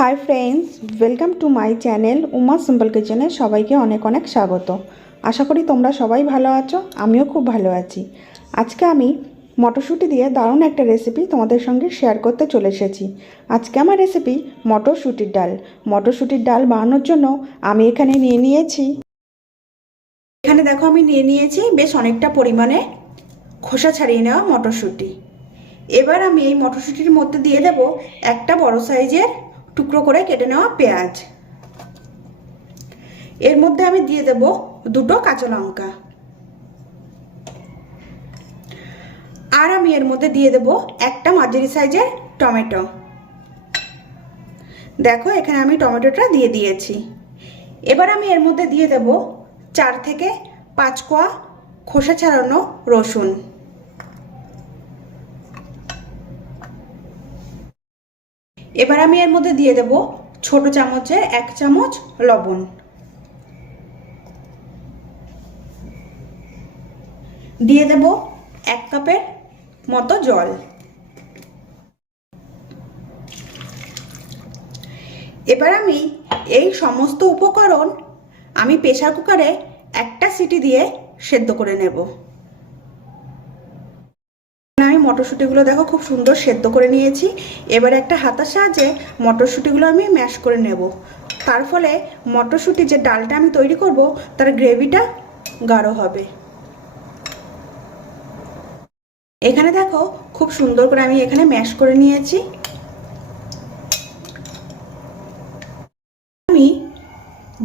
Hi friends welcome to my channel Uma simple কিচেনে সবাইকে অনেক অনেক স্বাগত। আশা করি তোমরা সবাই ভালো আছো, আমিও খুব ভালো আছি। আজকে আমি মটরশুঁটি দিয়ে দারুণ একটা রেসিপি তোমাদের সঙ্গে শেয়ার করতে চলে এসেছি। আজকে আমার রেসিপি মটরশুঁটির ডাল। মটরশুঁটির ডাল বানানোর জন্য আমি এখানে নিয়ে নিয়েছি। এখানে দেখো আমি নিয়ে নিয়েছি বেশ অনেকটা পরিমাণে খোসা ছাড়িয়ে নেওয়া মটরশুঁটি। এবার আমি এই মটরশুঁটির মধ্যে দিয়ে দেব একটা বড় সাইজের টুকরো করে কেটে নেওয়া পেঁয়াজ। এর মধ্যে আমি দিয়ে দেব দুটো কাঁচা লঙ্কা। আর আমি এর মধ্যে দিয়ে দেব একটা মাঝারি সাইজের টমেটো। দেখো, এখানে আমি টমেটোটা দিয়ে দিয়েছি। এবার আমি এর মধ্যে দিয়ে দেব চার থেকে পাঁচ কোয়া খোসা ছাড়ানো রসুন। এবার আমি এর মধ্যে দিয়ে দেব ছোট চামচের এক চামচ লবণ। দিয়ে দেব এক কাপের মতো জল। এবার আমি এই সমস্ত উপকরণ আমি প্রেশার কুকারে একটা সিটি দিয়ে সেদ্ধ করে নেব। আমি মটরশুঁটিগুলো দেখো খুব সুন্দর সেদ্ধ করে নিয়েছি। এবার একটা হাতার সাহায্যে মটরশুঁটিগুলো আমি ম্যাশ করে নেব। তার ফলে মটরশুঁটি যে ডালটা আমি তৈরি করব, তার গ্রেভিটা গাঢ় হবে। এখানে দেখো খুব সুন্দর করে আমি এখানে ম্যাশ করে নিয়েছি। আমি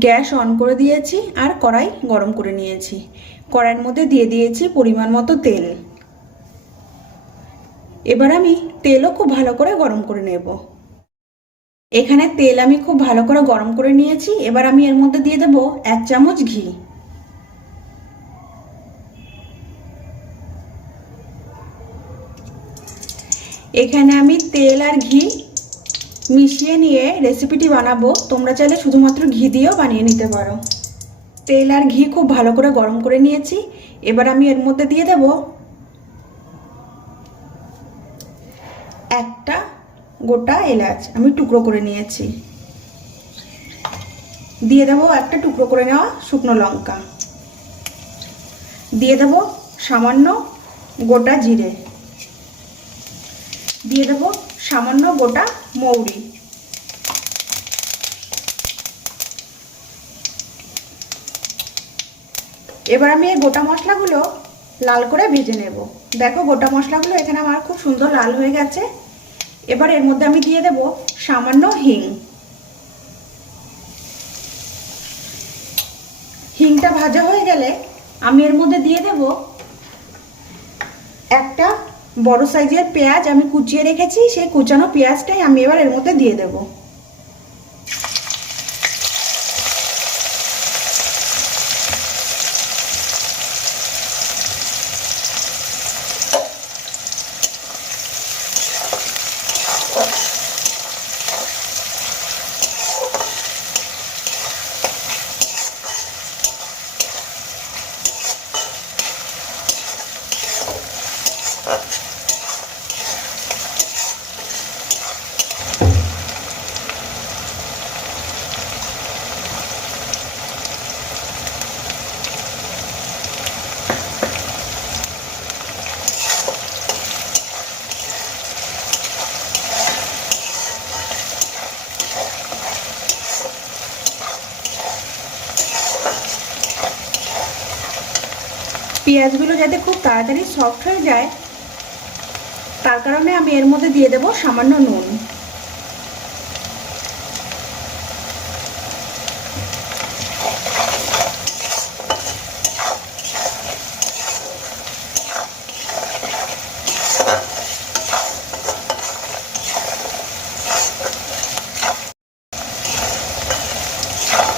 গ্যাস অন করে দিয়েছি আর কড়াই গরম করে নিয়েছি। কড়াইয়ের মধ্যে দিয়ে দিয়েছি পরিমাণ মতো তেল। এবার আমি তেলও খুব ভালো করে গরম করে নেব। এখানে তেল আমি খুব ভালো করে গরম করে নিয়েছি। এবার আমি এর মধ্যে দিয়ে দেব এক চামচ ঘি। এখানে আমি তেল আর ঘি মিশিয়ে নিয়ে রেসিপিটি বানাবো। তোমরা চাইলে শুধুমাত্র ঘি দিয়েও বানিয়ে নিতে পারো। তেল আর ঘি খুব ভালো করে গরম করে নিয়েছি। এবার আমি এর মধ্যে দিয়ে দেব একটা গোটা এলাচ আমি টুকরো করে নিয়েছি। দিয়ে দেবো একটা টুকরো করে নেওয়া শুকনো লঙ্কা। দিয়ে দেবো সামান্য গোটা জিরে। দিয়ে দেবো সামান্য গোটা মৌরি। এবার আমি এই গোটা মশলাগুলো লাল করে ভেজে নেব। দেখো গোটা মশলাগুলো এখানে আমার খুব সুন্দর লাল হয়ে গেছে। এবার এর মধ্যে আমি দিয়ে দেব সামান্য হিং। হিংটা ভাজা হয়ে গেলে আমি এর মধ্যে দিয়ে দেব একটা বড় সাইজের পেঁয়াজ আমি কুচিয়ে রেখেছি। সেই কুচানো পেঁয়াজটাই আমি এবার এর মধ্যে দিয়ে দেব। পেঁয়াজগুলো যাতে খুব তাড়াতাড়ি সফট হয়ে যায়, তার কারণে আমি এর মধ্যে দিয়ে দেব সামান্য নুন।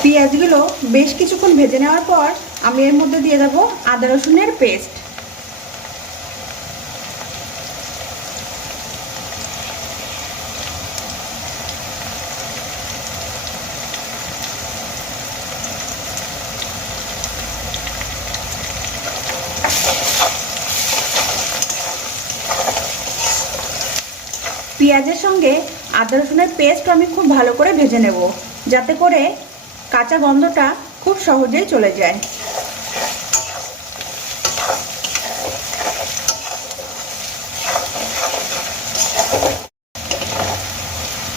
পেঁয়াজগুলো বেশ কিছুক্ষণ ভেজে নেওয়ার পর আমি এর মধ্যে দিয়ে দেবো আদা রসুনের পেস্ট। পেঁয়াজের সঙ্গে আদা রসুনের পেস্ট আমি খুব ভালো করে ভেজে নেব, যাতে করে কাঁচা গন্ধটা খুব সহজেই চলে যায়।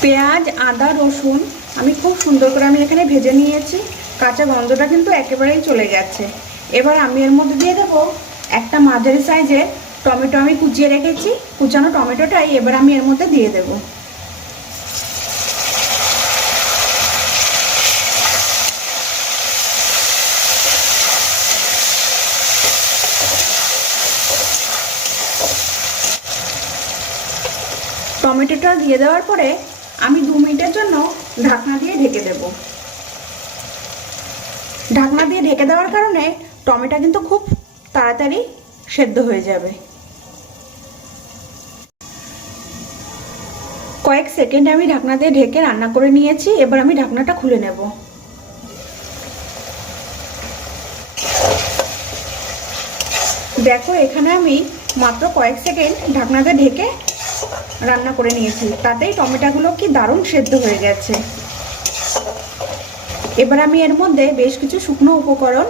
পেঁয়াজ, আদা, রসুন, আমি খুব সুন্দর করে আমি এখানে ভেজে নিয়েছি। কাঁচা গন্ধটা কিন্তু একেবারেই চলে গেছে। এবার আমি এর মধ্যে দিয়ে দেবো একটা মাঝারি সাইজের টমেটো আমি কুচিয়ে রেখেছি। কুচানো টমেটোটাই এবার আমি এর মধ্যে দিয়ে দেবো। টমেটোটা দিয়ে দেওয়ার পরে আমি দু মিনিটের জন্য ঢাকনা দিয়ে ঢেকে দেব। ঢাকনা দিয়ে ঢেকে দেওয়ার কারণে টমেটো কিন্তু খুব তাড়াতাড়ি সেদ্ধ হয়ে যাবে। কয়েক সেকেন্ড আমি ঢাকনা দিয়ে ঢেকে রান্না করে নিয়েছি, এবার আমি ঢাকনাটা খুলে নেব। দেখো, এখানে আমি মাত্র কয়েক সেকেন্ড ঢাকনাতে ঢেকে রান্না করে নিয়েছি। তাতেই টমেটোগুলো কি দারুণ সেদ্ধ হয়ে গেছে। এবার আমি এর মধ্যে বেশ কিছু শুকনো উপকরণ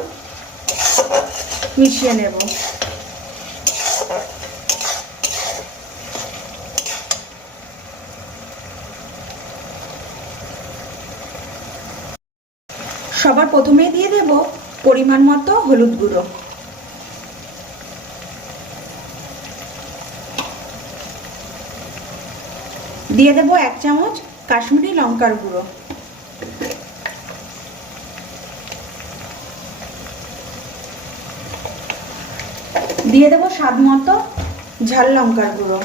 মিশিয়ে নেব। সবার প্রথমেই দিয়ে দেব পরিমাণ মতো হলুদ গুঁড়ো। দিয়ে দেবো এক চামচ কাশ্মীরি লঙ্কার গুঁড়ো। দিয়ে দেবো স্বাদ মতো ঝাল লঙ্কার গুঁড়ো।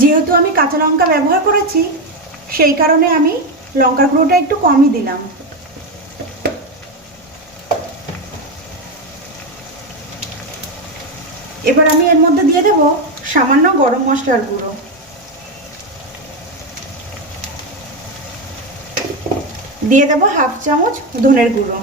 যেহেতু আমি কাঁচা লঙ্কা ব্যবহার করেছি, সেই কারণে আমি লঙ্কার গুঁড়োটা একটু কমই দিলাম। এবার আমি এর মধ্যে দিয়ে দেব সামান্য গরম মশলার গুঁড়ো। দিয়ে দেবো হাফ চামচ ধনের গুঁড়ো।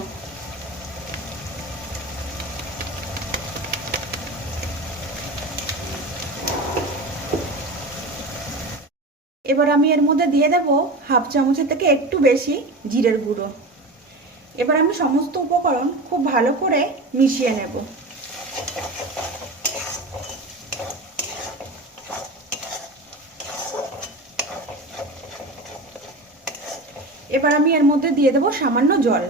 এবার আমি এর মধ্যে দিয়ে দেব হাফ চামচের থেকে একটু বেশি জিরের গুঁড়ো। এবার আমি সমস্ত উপকরণ খুব ভালো করে মিশিয়ে নেব। এবার আমি এর মধ্যে দিয়ে দেবো সামান্য জল।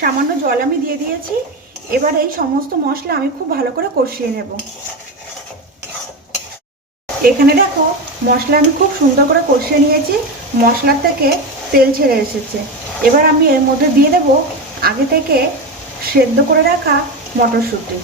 সামান্য জল আমি দিয়ে দিয়েছি। এবার এই সমস্ত মশলা আমি খুব ভালো করে কষিয়ে নেব। এখানে দেখো, মশলা আমি খুব সুন্দর করে কষিয়ে নিয়েছি। মশলার থেকে তেল ছেড়ে এসেছে। এবার আমি এর মধ্যে দিয়ে দেব আগে থেকে সেদ্ধ করে রাখা মটরশুঁটি।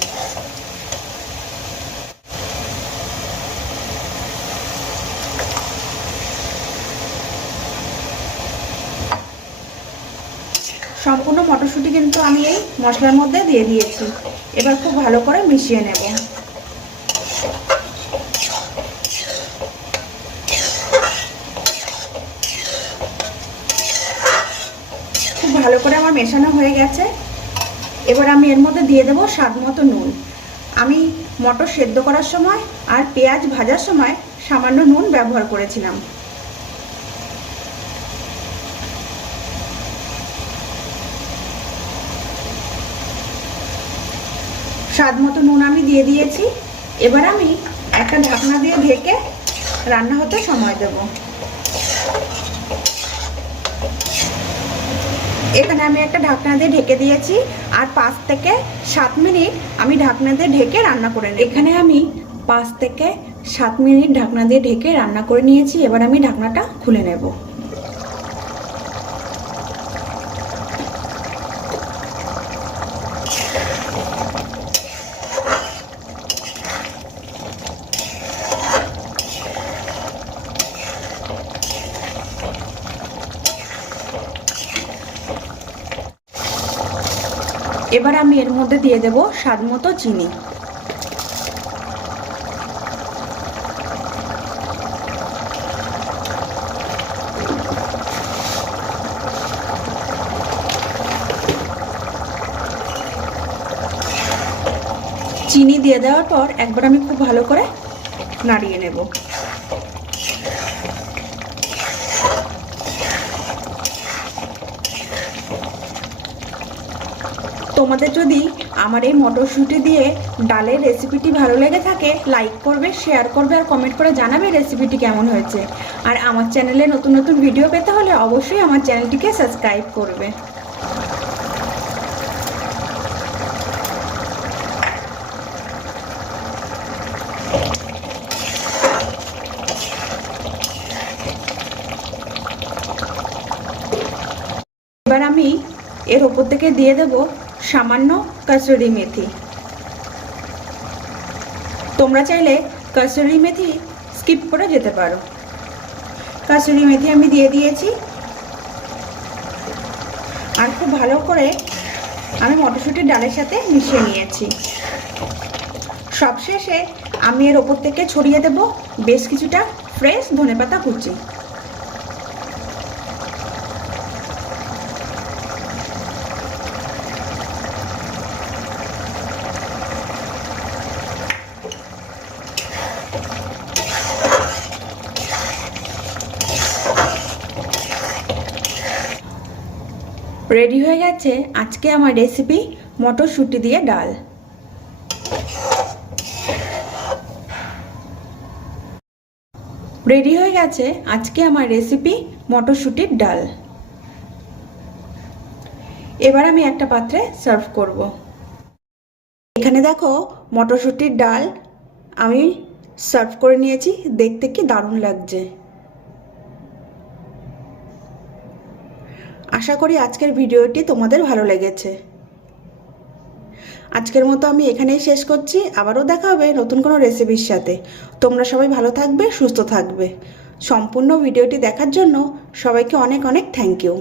সম্পূর্ণ মটরশুঁটি কিন্তু আমি এই মশলার মধ্যে দিয়ে দিয়েছি। এবার খুব ভালো করে মিশিয়ে নেব। খুব ভালো করে আমার মেশানো হয়ে গেছে। এবার আমি এর মধ্যে দিয়ে দেবো স্বাদ মতো নুন। আমি মটর সেদ্ধ করার সময় আর পেঁয়াজ ভাজার সময় সামান্য নুন ব্যবহার করেছিলাম। স্বাদ মতো নুন আমি দিয়ে দিয়েছি। এবার আমি একটা ঢাকনা দিয়ে ঢেকে রান্না হতে সময় দেব। এখানে আমি একটা ঢাকনা দিয়ে ঢেকে দিয়েছি আর পাঁচ থেকে সাত মিনিট আমি ঢাকনা দিয়ে ঢেকে রান্না করে নিই এখানে আমি পাঁচ থেকে সাত মিনিট ঢাকনা দিয়ে ঢেকে রান্না করে নিয়েছি। এবার আমি ঢাকনাটা খুলে নেব। এবার আমি এর মধ্যে দিয়ে দেব স্বাদ মতো চিনি। চিনি দিয়ে দেওয়ার পর একবার আমি খুব ভালো করে নাড়িয়ে নেব। তোমাদের যদি আমার এই মটরশুঁটি দিয়ে ডালের রেসিপিটি ভালো লেগে থাকে লাইক করবে শেয়ার করবে আর কমেন্ট করে জানাবে রেসিপিটি কেমন হয়েছে। আর আমার চ্যানেলে নতুন নতুন ভিডিও পেতে হলে অবশ্যই আমার চ্যানেলটিকে সাবস্ক্রাইব করবে। এবার আমি এর ওপর থেকে দিয়ে দেব সামান্য কাসুরি মেথি। তোমরা চাইলে কাসুরি মেথি স্কিপ করে যেতে পারো। কাসুরি মেথি আমি দিয়ে দিয়েছি। আর খুব ভালো করে আমি মটরশুঁটির ডালের সাথে মিশিয়ে নিয়েছি। সবশেষে আমি এর ওপর থেকে ছড়িয়ে দেব বেশ কিছুটা ফ্রেশ ধনেপাতা কুচি। রেডি হয়ে গেছে আজকে আমার রেসিপি মটরশুঁটি দিয়ে ডাল। রেডি হয়ে গেছে আজকে আমার রেসিপি মটরশুঁটির ডাল। এবার আমি একটা পাত্রে সার্ভ করব। এখানে দেখো মটরশুঁটির ডাল আমি সার্ভ করে নিয়েছি, দেখতে কি দারুণ লাগছে। আশা করি আজকের ভিডিওটি তোমাদের ভালো লেগেছে। আজকের মতো আমি এখানেই শেষ করছি। আবারও দেখা হবে নতুন কোনো রেসিপির সাথে। তোমরা সবাই ভালো থাকবে, সুস্থ থাকবে। সম্পূর্ণ ভিডিওটি দেখার জন্য সবাইকে অনেক অনেক থ্যাংক ইউ